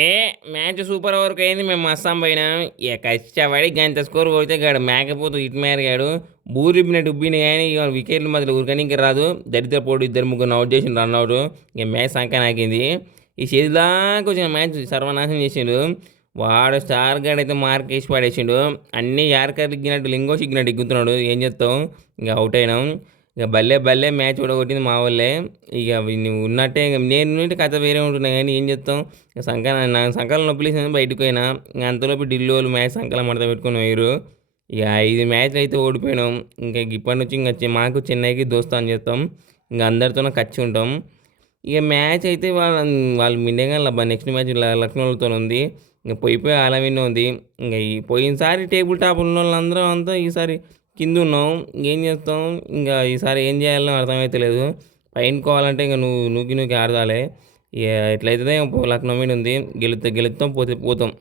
ఏ match super ఓవర్కి అయింది. మేము మస్తాం పోయినాం. ఇక కష్టపడి గంట స్కోర్ కొడితే గాడు మేకపోతూ ఇటు మేరగాడు బూరిబ్బినట్టు ఉబ్బిన కానీ ఇక వికెట్ల మధ్యలో ఊరికనికి రాదు. దరిద్ర పోటీ ఇద్దరు ముగ్గురు అవుట్ చేసిండు రన్అట్. ఇక మ్యాచ్ సంఖ్య నాకింది. ఈ చేతిదాకా వచ్చిన మ్యాచ్ సర్వనాశనం చేసిండు. వాడు స్టార్ గార్డ్ అయితే మార్క్ వేసి పడేసిండు. అన్నీ యార్కర్ ఇగ్గినట్టు లింగో సిగ్గినట్టు ఇగ్గుతున్నాడు. ఏం చేస్తాం, ఇక అవుట్ అయినాం. ఇక భలే భలే మ్యాచ్ కూడా కొట్టింది మా వాళ్ళే. ఇక నువ్వు ఉన్నట్టే ఇక నేను కథ వేరే ఉంటున్నా కానీ ఏం చేస్తాం. ఇక నా సంకలం నొప్పిలేసింది బయటకు పోయినా. ఇంక అంతలోపు ఢిల్లీ వాళ్ళు మ్యాచ్ సంకలం మడత పెట్టుకుని పోయారు. ఇక 5 మ్యాచ్లు అయితే ఓడిపోయినాం. ఇంకా ఇప్పటి నుంచి ఇంకా మాకు చెన్నైకి దోస్తాను చేస్తాం. ఇంకా అందరితోనే ఖర్చు ఉంటాం. ఇక మ్యాచ్ అయితే వాళ్ళు మిండేగా నెక్స్ట్ మ్యాచ్ లక్నోలతో ఉంది. ఇంక పోయిపోయి ఆలమీనే ఉంది. ఇంకా ఈ పోయినసారి టేబుల్ టాప్ ఉన్న వాళ్ళందరం అంతా ఈసారి కింద ఉన్నాం. ఇంకేం చేస్తాం, ఇంకా ఈసారి ఏం చేయాలో అర్థమైతే లేదు. పైనకోవాలంటే ఇంకా నువ్వు నూకి ఆడదాలే. ఇక ఎట్లయితే లక్నో మీద ఉంది. గెలుస్తాం పోతే పోతాం.